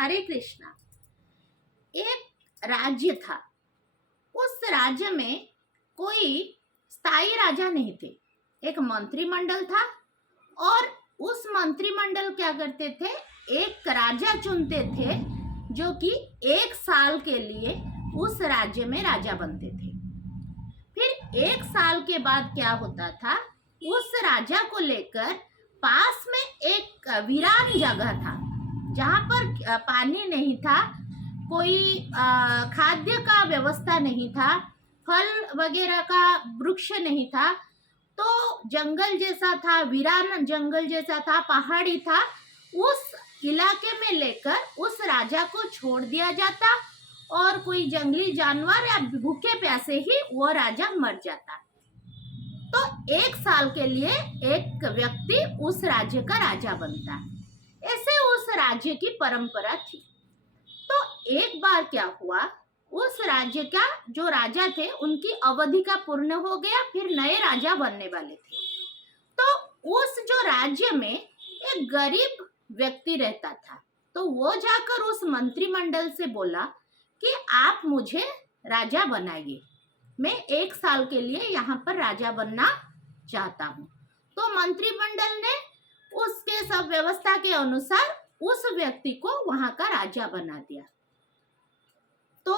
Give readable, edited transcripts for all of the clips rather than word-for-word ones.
हरे कृष्णा। एक राज्य था। उस राज्य में कोई स्थायी राजा नहीं थे। एक मंत्रिमंडल था और उस मंत्रिमंडल क्या करते थे, एक राजा चुनते थे जो कि 1 साल के लिए उस राज्य में राजा बनते थे। फिर 1 साल के बाद क्या होता था, उस राजा को लेकर पास में एक वीरान जगह था जहां पर पानी नहीं था, कोई खाद्य का व्यवस्था नहीं था, फल वगैरह का वृक्ष नहीं था, तो जंगल जैसा था, वीरान जंगल जैसा था, पहाड़ी था। उस इलाके में लेकर उस राजा को छोड़ दिया जाता और कोई जंगली जानवर या भूखे प्यासे ही वो राजा मर जाता। तो 1 साल के लिए एक व्यक्ति उस राज्य का राजा बनता। ऐसे उस राज्य की परंपरा थी। तो एक बार क्या हुआ, उस राज्य का जो राजा थे उनकी अवधि का पूर्ण हो गया, फिर नए राजा बनने वाले थे। तो उस जो राज्य में एक गरीब व्यक्ति रहता था, तो वो जाकर उस मंत्रिमंडल से बोला कि आप मुझे राजा बनाइए, मैं 1 साल के लिए यहाँ पर राजा बनना चाहता हूँ। तो मंत्रिमंडल ने उसके सब व्यवस्था के अनुसार उस व्यक्ति को वहां का राजा बना दिया। तो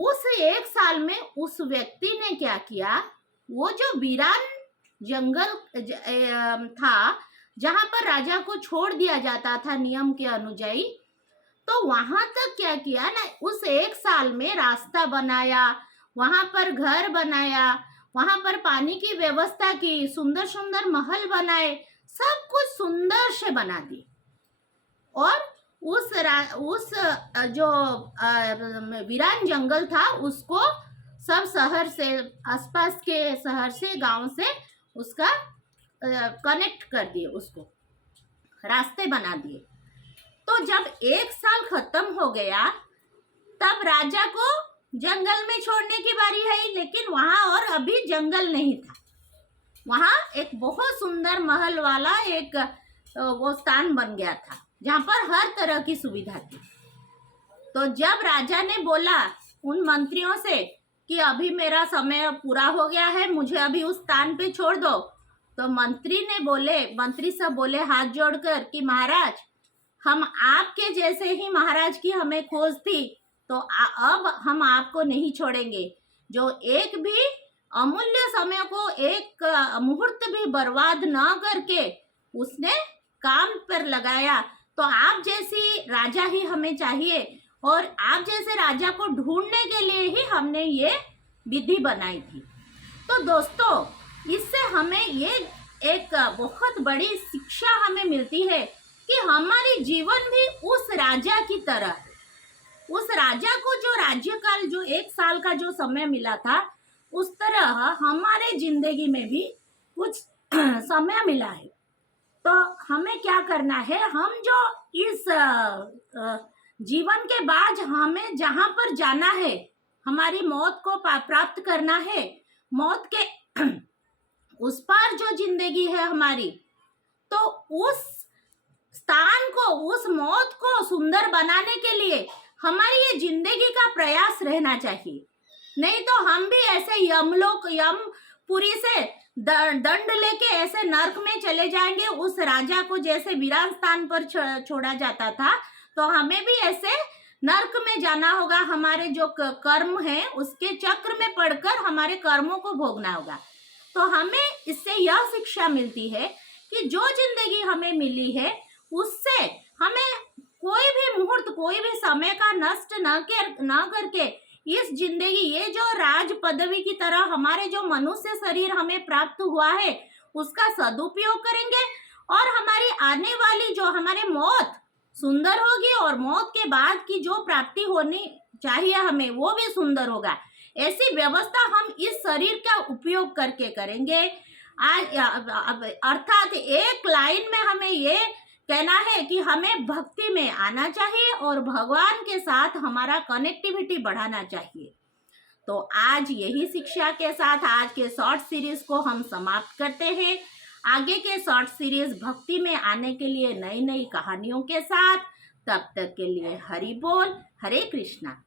उस 1 साल में उस व्यक्ति ने क्या किया, वो जो वीरान जंगल था जहां पर राजा को छोड़ दिया जाता था नियम के अनुଯାयी, तो वहां तक क्या किया ना, उस 1 साल में रास्ता बनाया, वहां पर घर बनाया, वहां पर पानी की व्यवस्था की, सुंदर सुंदर महल बनाए, सब कुछ सुंदर से बना दिए। और उस जो वीरान जंगल था उसको सब शहर से, आसपास के शहर से, गांव से उसका कनेक्ट कर दिए, उसको रास्ते बना दिए। तो जब 1 साल खत्म हो गया तब राजा को जंगल में छोड़ने की बारी आई, लेकिन वहां और अभी जंगल नहीं था। वहां एक बहुत सुंदर महल वाला एक वो स्थान बन गया था जहां पर हर तरह की सुविधा थी। तो जब राजा ने बोला उन मंत्रियों से कि अभी मेरा समय पूरा हो गया है, मुझे अभी उस स्थान पे छोड़ दो, तो मंत्री सब बोले हाथ जोड़कर कि महाराज, हम आपके जैसे ही महाराज की हमें खोज थी, तो अब हम आपको नहीं छोड़ेंगे। जो एक भी अमूल्य समय को एक मुहूर्त भी बर्बाद न करके उसने काम पर लगाया, तो आप जैसी राजा ही हमें चाहिए और आप जैसे राजा को ढूंढने के लिए ही हमने ये विधि बनाई थी। तो दोस्तों, इससे हमें ये एक बहुत बड़ी शिक्षा हमें मिलती है कि हमारी जीवन भी उस राजा की तरह है। उस राजा को जो राज्यकाल, जो 1 साल का जो समय मिला था, उस तरह हमारे जिंदगी में भी कुछ समय मिला है। तो हमें क्या करना है, हम जो इस जीवन के बाद हमें जहां पर जाना है, हमारी मौत को प्राप्त करना है, मौत के उस पार जो जिंदगी है हमारी, तो उस स्थान को, उस मौत को सुंदर बनाने के लिए हमारी ये जिंदगी का प्रयास रहना चाहिए। नहीं तो हम भी ऐसे यमपुरी से दंड लेके ऐसे नर्क में चले जाएंगे। उस राजा को जैसे वीरान स्थान पर छोड़ा जाता था, तो हमें भी ऐसे नर्क में जाना होगा। हमारे जो कर्म है उसके चक्र में पड़कर हमारे कर्मों को भोगना होगा। तो हमें इससे यह शिक्षा मिलती है कि जो जिंदगी हमें मिली है उससे हमें कोई भी मुहूर्त, कोई भी समय का नष्ट न करके इस जिंदगी, ये जो राज पदवी की तरह हमारे जो मनुष्य शरीर हमें प्राप्त हुआ है, उसका सदुपयोग करेंगे और हमारी आने वाली जो हमारे मौत सुंदर होगी और मौत के बाद की जो प्राप्ति होनी चाहिए हमें, वो भी सुंदर होगा। ऐसी व्यवस्था हम इस शरीर का उपयोग करके करेंगे। अर्थात एक लाइन में हमें ये कहना है कि हमें भक्ति में आना चाहिए और भगवान के साथ हमारा कनेक्टिविटी बढ़ाना चाहिए। तो आज यही शिक्षा के साथ आज के शॉर्ट सीरीज को हम समाप्त करते हैं। आगे के शॉर्ट सीरीज भक्ति में आने के लिए नई नई कहानियों के साथ। तब तक के लिए हरि बोल, हरे कृष्णा।